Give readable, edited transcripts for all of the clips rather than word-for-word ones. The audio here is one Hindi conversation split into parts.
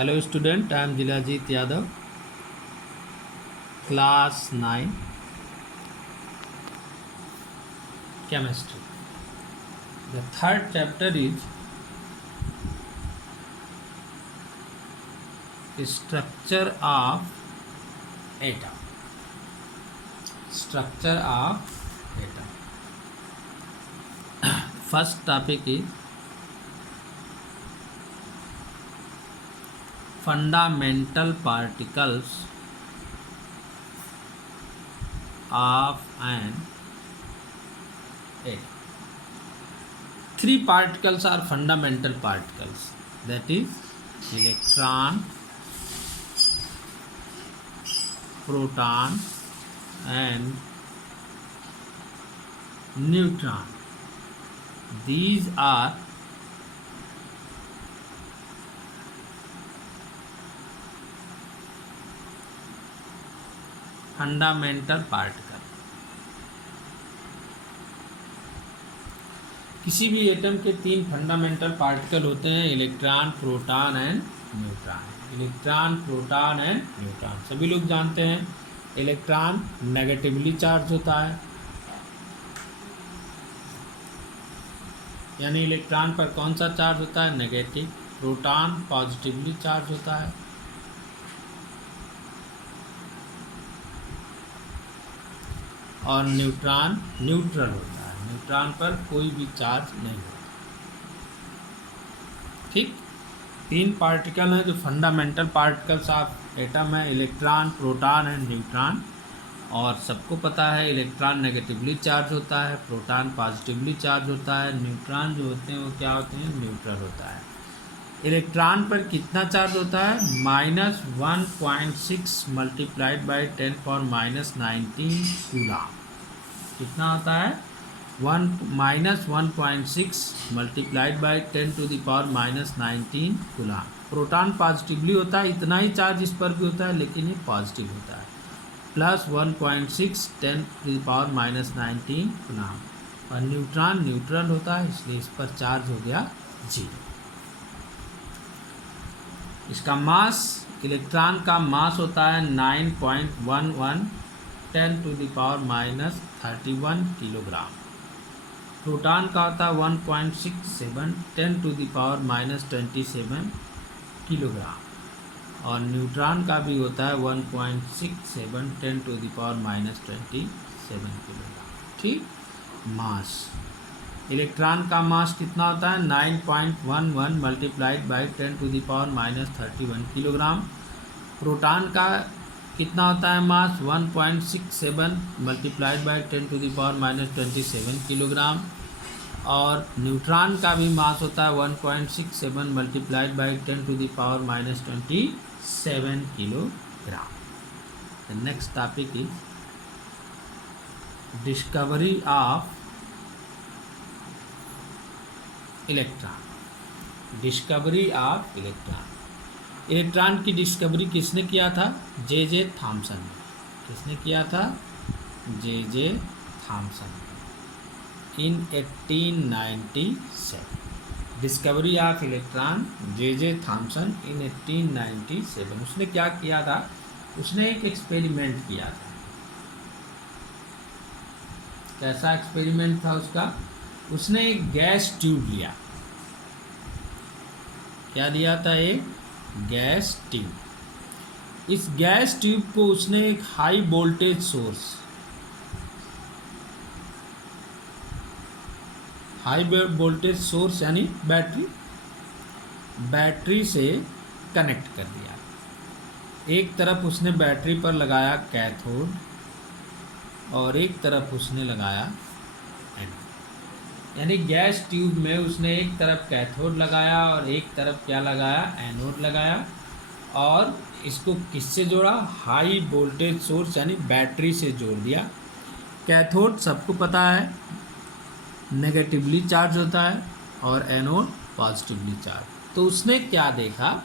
Hello student, I am Dilajit Yadav, class 9, chemistry. The third chapter is structure of atom. Structure of atom. First topic is fundamental particles of an atom. Three particles are fundamental particles, that is electron, proton and neutron. These are fundamental particle. किसी भी एटम के तीन फंडामेंटल पार्टिकल होते हैं, electron, proton and neutron. Electron, proton and neutron सभी लोग जानते हैं। इलेक्ट्रॉन नेगेटिवली चार्ज होता है, यानी इलेक्ट्रॉन पर कौन सा चार्ज होता है? नेगेटिव। प्रोटॉन पॉजिटिवली चार्ज होता है। और न्यूट्रॉन न्यूट्रल होता है, न्यूट्रॉन पर कोई भी चार्ज नहीं होता। ठीक, तीन पार्टिकल हैं जो फंडामेंटल पार्टिकल्स ऑफ एटम है, इलेक्ट्रॉन, प्रोटॉन एंड न्यूट्रॉन। और सबको पता है इलेक्ट्रॉन नेगेटिवली चार्ज होता है, प्रोटॉन पॉजिटिवली चार्ज होता है, न्यूट्रॉन जो होते हैं वो क्या होते हैं? न्यूट्रल होता है। इलेक्ट्रॉन पर कितना चार्ज होता है? -1.6 मल्टीप्लाइड बाई 10⁻⁻19 कूलम। कितना होता है? -1.6 multiplied by 10⁻⁻19 coulomb. Proton positively होता है, इतना ही चार्ज इस पर भी होता है लेकिन ये पॉजिटिव होता है, +1.6 10⁻⁻19 कूलम। और न्यूट्रॉन न्यूट्रल होता है, इसलिए इस पर चार्ज हो गया 0। इसका मास, इलेक्ट्रॉन का मास होता है 9.11 10⁻31 किलोग्राम। प्रोटॉन का होता है 1.67 10⁻27 किलोग्राम। और न्यूट्रॉन का भी होता है 1.67 10⁻27 किलोग्राम। ठीक, मास। इलेक्ट्रॉन का मास कितना होता है? 9.11 मल्टीप्लाइड बाई 10⁻31 किलोग्राम। प्रोटॉन का कितना होता है मास? 1.67 multiplied by 10⁻27 kilogram. और न्यूट्रॉन का भी मास होता है 1.67 multiplied by 10⁻27 kilogram. The next topic is discovery of electron. Discovery of electron. Electron की डिस्कवरी किसने किया था? जे थॉमसन ने। किसने किया था? J Thomson in 1897। Discovery of electron J Thomson in 1897। उसने क्या किया था? उसने एक एक्सपेरिमेंट किया था। कैसा एक्सपेरिमेंट था उसका? उसने एक गैस ट्यूब लिया। क्या लिया था? एक गैस ट्यूब। इस गैस ट्यूब को उसने एक high voltage source, high voltage source यानी बैटरी से कनेक्ट कर दिया। एक तरफ उसने बैटरी पर लगाया कैथोड और एक तरफ उसने लगाया एनोड। यानी गैस ट्यूब में उसने एक तरफ कैथोड लगाया और एक तरफ क्या लगाया? एनोड लगाया। और इसको किससे जोड़ा? हाई वोल्टेज सोर्स यानी बैटरी से जोड़ दिया। कैथोड सबको पता है नेगेटिवली चार्ज होता है और एनोड पॉजिटिवली चार्ज। तो उसने क्या देखा?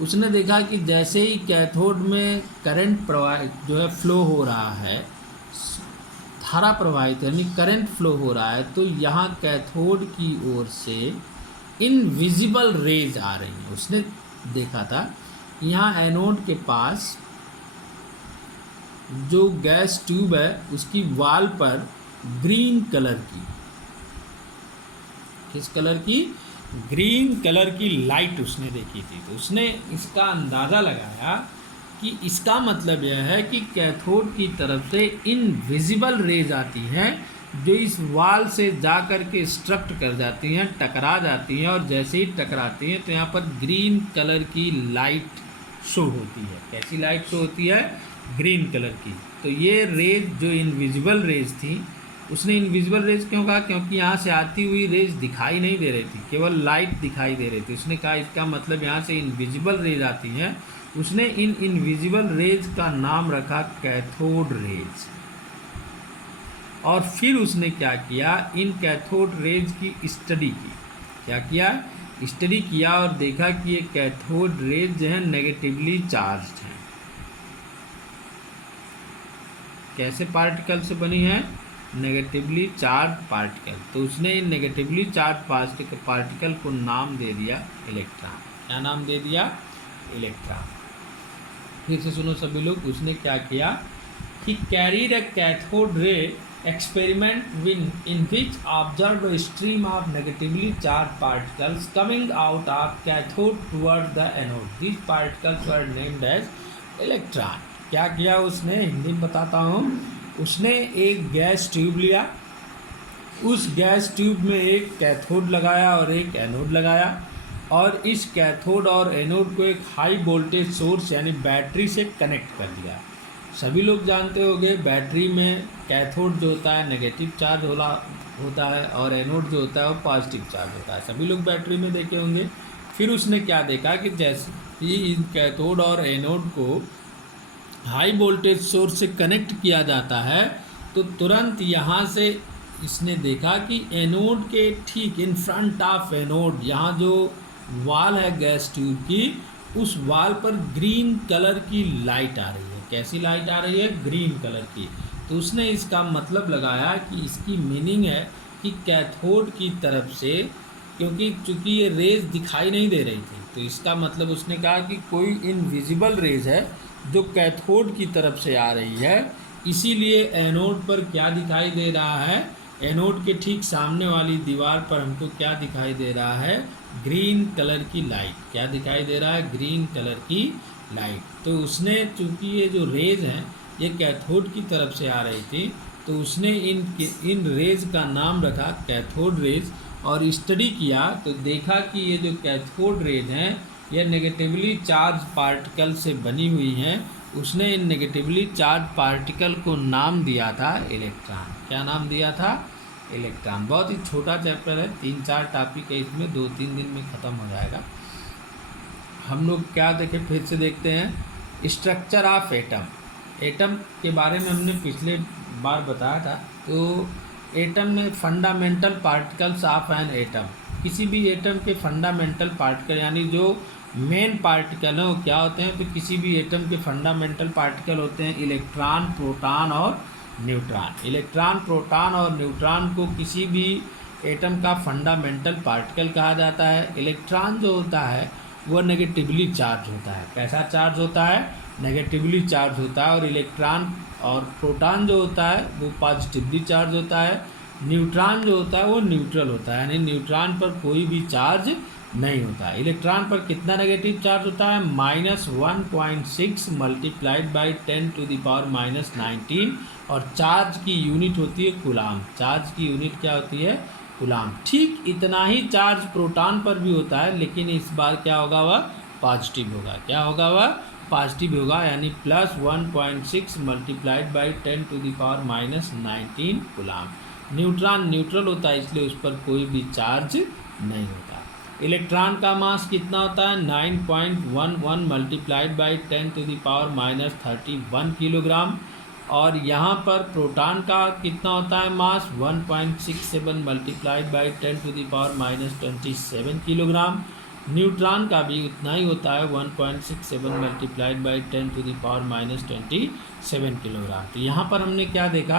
उसने देखा कि जैसे ही कैथोड में करंट प्रवाहित जो है फ्लो हो रहा है, धारा प्रवाहित यानी करंट फ्लो हो रहा है, तो यहाँ कैथोड की ओर से इनविजिबल रेज आ रही हैं। उसने देखा था यहाँ एनोड के पास जो गैस ट्यूब है उसकी वॉल पर ग्रीन कलर की, किस कलर की, ग्रीन कलर की लाइट उसने देखी थी। तो उसने इसका अंदाज़ा लगाया कि इसका मतलब यह है कि कैथोड की तरफ से इनविजिबल रेज आती हैं जो इस वॉल से जा कर के स्ट्रक्ट कर जाती हैं, टकरा जाती हैं, और जैसे ही टकराती हैं तो यहाँ पर ग्रीन कलर की लाइट शो होती है। कैसी लाइट शो होती है? ग्रीन कलर की। तो ये रेज जो इनविजिबल रेज थी, उसने इनविजिबल रेज क्यों कहा? क्योंकि यहाँ से आती हुई रेज दिखाई नहीं दे रही थी, केवल लाइट दिखाई दे रही थी। उसने कहा इसका मतलब यहाँ से इनविजिबल रेज आती हैं। उसने इन इनविजिबल रेज का नाम रखा कैथोड रेज। और फिर उसने क्या किया, इन कैथोड रेज की स्टडी की। क्या किया? स्टडी किया और देखा कि ये कैथोड रेज जो है नेगेटिवली चार्ज्ड हैं। कैसे पार्टिकल से बनी है? Negatively charge particle. तो उसने इन नेगेटिवली चार्ज पार्टिकल को नाम दे दिया इलेक्ट्रॉन। क्या नाम दे दिया? इलेक्ट्रॉन। फिर से सुनो सभी लोग, उसने क्या किया कि carried A cathode ray experiment in which observed a stream of negatively charged particles coming out of cathode toward the anode. These particles were named as electron. क्या किया उसने? हिंदी में बताता हूँ। उसने एक गैस ट्यूब लिया, उस गैस ट्यूब में एक कैथोड लगाया और एक एनोड लगाया, और इस कैथोड और एनोड को एक हाई वोल्टेज सोर्स यानी बैटरी से कनेक्ट कर दिया। सभी लोग जानते होंगे बैटरी में कैथोड जो होता है नेगेटिव चार्ज होता है और एनोड जो होता है वो पॉजिटिव चार्ज होता है। सभी लोग बैटरी में देखे होंगे। फिर उसने क्या देखा कि जैसे ही इन कैथोड और एनोड को हाई वोल्टेज सोर्स से कनेक्ट किया जाता है तो तुरंत यहाँ से इसने देखा कि एनोड के ठीक इन फ्रंट ऑफ एनोड, यहाँ जो वाल है गैस ट्यूब की, उस वाल पर ग्रीन कलर की लाइट आ रही है। कैसी लाइट आ रही है? ग्रीन कलर की। तो उसने इसका मतलब लगाया कि इसकी मीनिंग है कि कैथोड की तरफ से, क्योंकि चूँकि ये रेज दिखाई नहीं दे रही थी, तो इसका मतलब उसने कहा कि कोई इनविजिबल रेज है जो कैथोड की तरफ से आ रही है। इसीलिए एनोड पर क्या दिखाई दे रहा है? एनोड के ठीक सामने वाली दीवार पर हमको क्या दिखाई दे रहा है? ग्रीन कलर की लाइट। क्या दिखाई दे रहा है? ग्रीन कलर की लाइट। तो उसने, चूँकि ये जो रेज हैं ये कैथोड की तरफ से आ रही थी, तो उसने इन रेज का नाम रखा कैथोड रेज। और स्टडी किया तो देखा कि ये जो कैथोड रेज हैं ये नेगेटिवली चार्ज पार्टिकल से बनी हुई हैं। उसने इन नेगेटिवली चार्ज पार्टिकल को नाम दिया था इलेक्ट्रॉन। क्या नाम दिया था? इलेक्ट्रॉन। बहुत ही छोटा चैप्टर है, 3-4 टॉपिक है इसमें, 2-3 दिन में ख़त्म हो जाएगा। हम लोग क्या देखें, फिर से देखते हैं स्ट्रक्चर ऑफ एटम। एटम के बारे में हमने पिछले बार बताया था। तो एटम में fundamental particles of an atom, किसी भी एटम के फंडामेंटल पार्टिकल यानी जो मेन पार्टिकल हैं वो क्या होते हैं? तो किसी भी एटम के फंडामेंटल पार्टिकल होते हैं इलेक्ट्रॉन, प्रोटॉन और न्यूट्रॉन। इलेक्ट्रॉन, प्रोटॉन और न्यूट्रॉन को किसी भी एटम का फंडामेंटल पार्टिकल कहा जाता है। इलेक्ट्रॉन जो होता है वो नेगेटिवली चार्ज होता है। कैसा चार्ज होता है? नेगेटिवली चार्ज होता है। और इलेक्ट्रॉन और प्रोटॉन जो होता है वो पॉजिटिवली चार्ज होता है। न्यूट्रॉन जो होता है वो न्यूट्रल होता है, यानी न्यूट्रॉन पर कोई भी चार्ज नहीं होता। इलेक्ट्रॉन पर कितना नेगेटिव चार्ज होता है? -1.6 मल्टीप्लाइड बाई 10⁻⁻19। और चार्ज की यूनिट होती है कूलाम। चार्ज की यूनिट क्या होती है? कूलाम। ठीक इतना ही चार्ज प्रोटॉन पर भी होता है, लेकिन इस बार क्या होगा? वह पॉजिटिव होगा। क्या होगा? वह पॉजिटिव होगा, यानी +1.6 multiplied by 10⁻⁻19 coulomb. Neutron neutral होता है, इसलिए उस पर कोई भी चार्ज नहीं होता। इलेक्ट्रॉन का मास कितना होता है? 9.11 मल्टीप्लाइड बाई 10⁻31 किलोग्राम। और यहाँ पर प्रोटॉन का कितना होता है mass? 1.67 multiplied by 10⁻27 kilogram. Neutron का भी उतना ही होता है, 1.67 मल्टीप्लाइड बाई 10⁻27 किलोग्राम। तो यहाँ पर हमने क्या देखा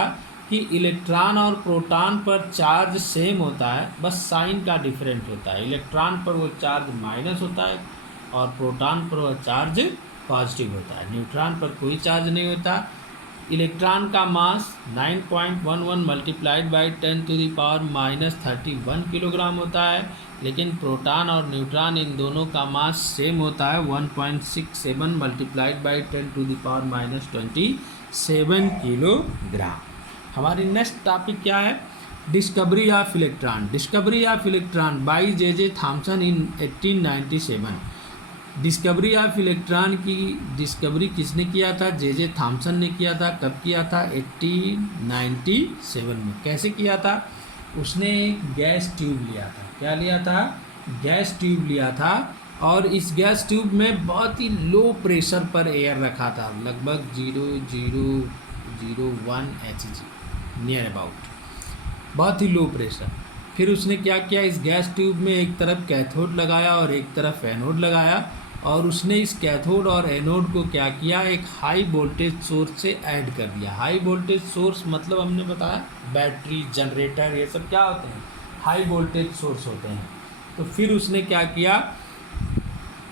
कि इलेक्ट्रॉन और प्रोटॉन पर चार्ज सेम होता है, बस साइन का डिफरेंट होता है। इलेक्ट्रॉन पर वो चार्ज माइनस होता है और प्रोटॉन पर वह चार्ज पॉजिटिव होता है, न्यूट्रॉन पर कोई चार्ज नहीं होता। इलेक्ट्रॉन का मास 9.11 मल्टीप्लाइड बाई 10⁻³ किलोग्राम होता है, लेकिन प्रोटॉन और न्यूट्रॉन इन दोनों का मास सेम होता है 1.67 मल्टीप्लाइड बाई 10⁻27 किलोग्राम। हमारी नेक्स्ट टॉपिक क्या है? Discovery of electron. Discovery of electron by J Thomson in 1897। Discovery of electron की डिस्कवरी किसने किया था? जे थॉमसन ने किया था। कब किया था? 1897 में। कैसे किया था? उसने एक गैस ट्यूब लिया था। क्या लिया था? गैस ट्यूब लिया था, और इस गैस ट्यूब में बहुत ही लो प्रेशर पर एयर रखा था, लगभग 0.001 Hg नियर अबाउट, बहुत ही लो प्रेशर। फिर उसने क्या किया? इस गैस ट्यूब में एक तरफ कैथोड लगाया और एक तरफ एनोड लगाया, और उसने इस कैथोड और एनोड को क्या किया? एक हाई वोल्टेज सोर्स से ऐड कर दिया। हाई वोल्टेज सोर्स मतलब हमने बताया बैटरी, जनरेटर, ये सब क्या होते हैं? हाई वोल्टेज सोर्स होते हैं। तो फिर उसने क्या किया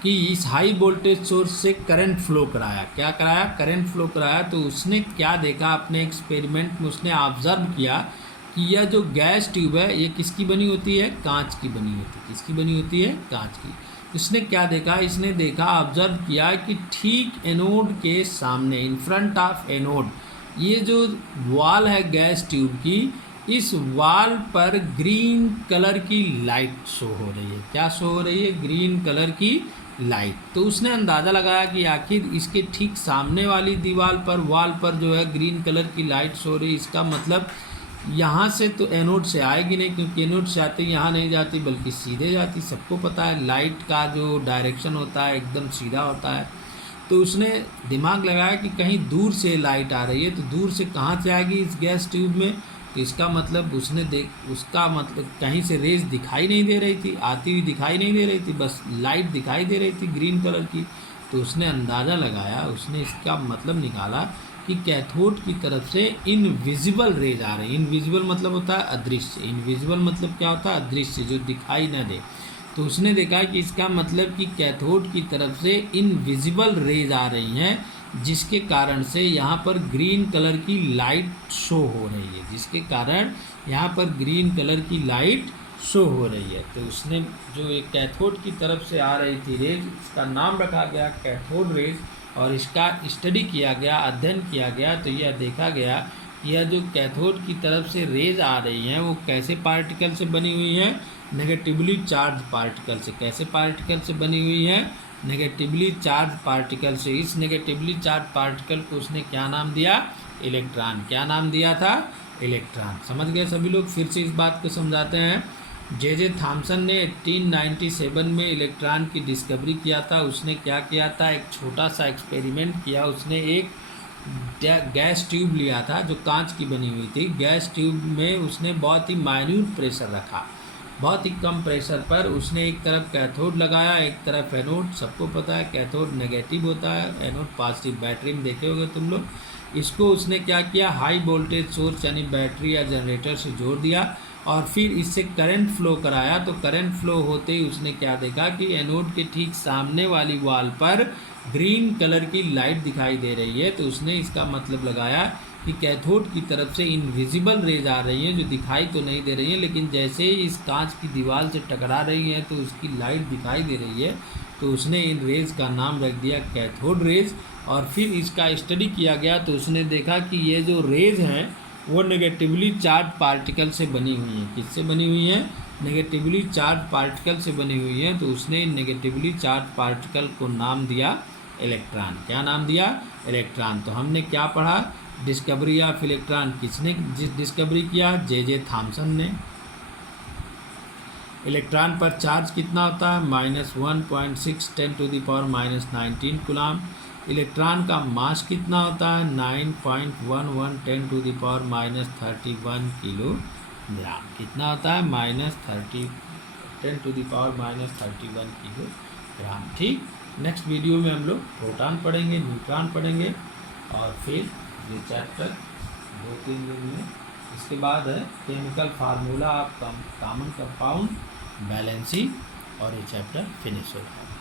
कि इस हाई वोल्टेज सोर्स से करंट फ्लो कराया। क्या कराया? करंट फ्लो कराया। तो उसने क्या देखा? अपने एक्सपेरिमेंट में उसने ऑब्जर्व किया कि यह जो गैस ट्यूब है ये किसकी बनी होती है? कांच की बनी होती है। किसकी बनी होती है? कांच की। इसने क्या देखा? इसने देखा, ऑब्जर्व किया कि ठीक एनोड के सामने, इन फ्रंट ऑफ एनोड, ये जो वॉल है गैस ट्यूब की, इस वॉल पर ग्रीन कलर की लाइट शो हो रही है। क्या शो हो रही है? ग्रीन कलर की लाइट। तो उसने अंदाज़ा लगाया कि आखिर इसके ठीक सामने वाली दीवार पर, वॉल पर जो है ग्रीन कलर की लाइट शो रही है, इसका मतलब यहाँ से तो एनोड से आएगी नहीं, क्योंकि एनोड से आते यहाँ नहीं जाती बल्कि सीधे जाती। सबको पता है लाइट का जो डायरेक्शन होता है एकदम सीधा होता है। तो उसने दिमाग लगाया कि कहीं दूर से लाइट आ रही है, तो दूर से कहाँ से आएगी इस गैस ट्यूब में? तो इसका मतलब उसका मतलब कहीं से रेज दिखाई नहीं दे रही थी, आती हुई दिखाई नहीं दे रही थी, बस लाइट दिखाई दे रही थी ग्रीन कलर की। तो उसने अंदाज़ा लगाया, उसने इसका मतलब निकाला कि कैथोड की तरफ से इनविजिबल रेज आ रही है। इनविजिबल मतलब होता है अदृश्य, इनविजिबल मतलब क्या होता है? अदृश्य, जो दिखाई न दे। तो उसने देखा कि इसका मतलब कि कैथोड की तरफ से इनविजिबल रेज आ रही हैं, जिसके कारण से यहाँ पर ग्रीन कलर की लाइट शो हो रही है, जिसके कारण यहाँ पर ग्रीन कलर की लाइट शो हो रही है। तो उसने जो एक कैथोड की तरफ से आ रही थी रेज, इसका नाम रखा गया कैथोड रेज, और इसका स्टडी किया गया, अध्ययन किया गया। तो यह देखा गया कि यह जो कैथोड की तरफ से रेज आ रही हैं वो कैसे पार्टिकल से बनी हुई हैं? नेगेटिवली चार्ज पार्टिकल से। कैसे पार्टिकल से बनी हुई हैं? नेगेटिवली चार्ज पार्टिकल से। इस नेगेटिवली चार्ज पार्टिकल को उसने क्या नाम दिया? इलेक्ट्रॉन। क्या नाम दिया था? इलेक्ट्रॉन। समझ गए सभी लोग? फिर से इस बात को समझाते हैं। जे थॉमसन ने 1897 में इलेक्ट्रॉन की डिस्कवरी किया था। उसने क्या किया था? एक छोटा सा एक्सपेरिमेंट किया। उसने एक गैस ट्यूब लिया था जो कांच की बनी हुई थी। गैस ट्यूब में उसने बहुत ही माइन्यूट प्रेशर रखा, बहुत ही कम प्रेशर पर उसने एक तरफ कैथोड लगाया, एक तरफ एनोड। सबको पता है कैथोड नेगेटिव होता है, एनोड पॉजिटिव। बैटरी में देखे होगे तुम लोग। इसको उसने क्या किया? हाई वोल्टेज सोर्स यानी बैटरी या जनरेटर से जोड़ दिया, और फिर इससे करंट फ्लो कराया। तो करंट फ्लो होते ही उसने क्या देखा कि एनोड के ठीक सामने वाली वॉल पर ग्रीन कलर की लाइट दिखाई दे रही है। तो उसने इसका मतलब लगाया कि कैथोड की तरफ से इनविजिबल रेज आ रही हैं, जो दिखाई तो नहीं दे रही हैं, लेकिन जैसे ही इस कांच की दीवार से टकरा रही हैं तो उसकी लाइट दिखाई दे रही है। तो उसने इन रेज का नाम रख दिया कैथोड रेज। और फिर इसका स्टडी किया गया तो उसने देखा कि ये जो रेज हैं वो नेगेटिवली चार्ज पार्टिकल से बनी हुई हैं। किससे बनी हुई हैं? नेगेटिवली चार्ज पार्टिकल से बनी हुई हैं। तो उसने नेगेटिवली चार्ज पार्टिकल को नाम दिया इलेक्ट्रॉन। क्या नाम दिया? इलेक्ट्रॉन। तो हमने क्या पढ़ा? डिस्कवरी ऑफ इलेक्ट्रॉन किसने डिस्कवरी किया? जे थॉमसन ने। इलेक्ट्रॉन पर चार्ज कितना होता है? -1.6 10⁻⁻19 कूलम। इलेक्ट्रॉन का मास कितना होता है? 9.11 10⁻31 किलोग्राम। कितना होता है? -10⁻31 किलोग्राम। ठीक। नेक्स्ट वीडियो में हम लोग प्रोटॉन पढ़ेंगे, न्यूट्रॉन पढ़ेंगे, और फिर ये चैप्टर 2-3 दिन में। इसके बाद है chemical formula of common compound balancing, और ये चैप्टर फिनिश होगा।